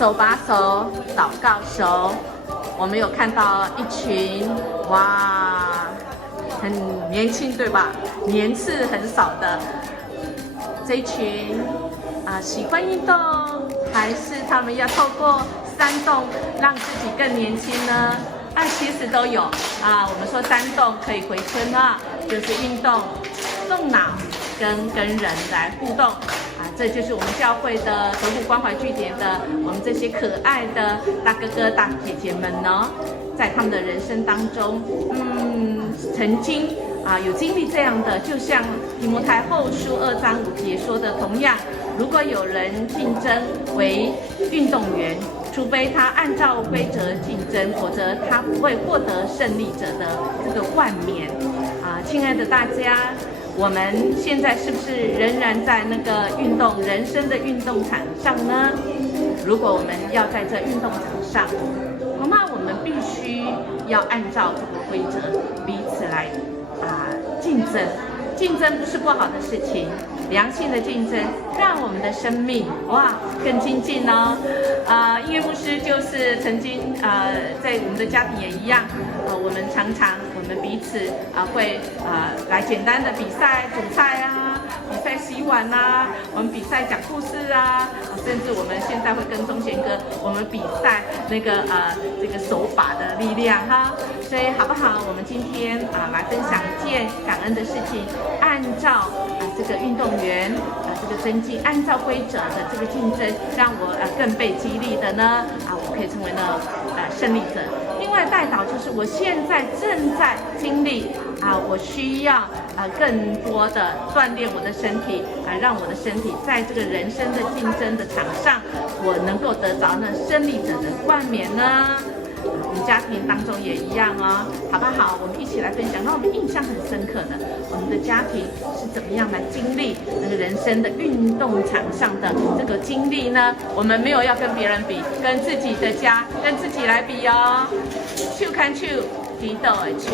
手把手祷告手。我们有看到一群哇，很年轻对吧？年次很少的这一群喜欢运动，还是他们要透过山洞让自己更年轻呢？其实都有我们说山洞可以回春就是运动、动脑跟人来互动这就是我们教会的德福关怀据点的我们这些可爱的大哥哥大姐姐们呢，在他们的人生当中，曾经有经历这样的，就像提摩太后书2章5节说的，同样，如果有人竞争为运动员，除非他按照规则竞争，否则他不会获得胜利者的这个冠冕亲爱的大家，我们现在是不是仍然在那个人生的运动场上呢？如果我们要在这运动场上，恐怕我们必须要按照这个规则彼此来竞争。竞争不是不好的事情，良性的竞争让我们的生命更精进哦。音乐牧师就是曾经在我们的家庭也一样，我们常常彼此会来简单的比赛煮菜比赛洗碗我们比赛讲故事甚至我们现在会跟钟贤哥我们比赛那个这个手把的力量所以好不好？我们今天来分享一件感恩的事情，按照这个运动员这个增进，按照规则的这个竞争，让我更被激励的呢我可以成为胜利者。另外代祷就是我现在正在经历我需要更多的锻炼我的身体让我的身体在这个人生的竞争的场上，我能够得着那胜利者的冠冕呢。我们家庭当中也一样好不好？我们一起来分享，让我们印象很深刻的，我们的家庭是怎么样来经历那个人生的运动场上的这个经历呢？我们没有要跟别人比，跟自己的家，跟自己来比手牵手，祈祷的手。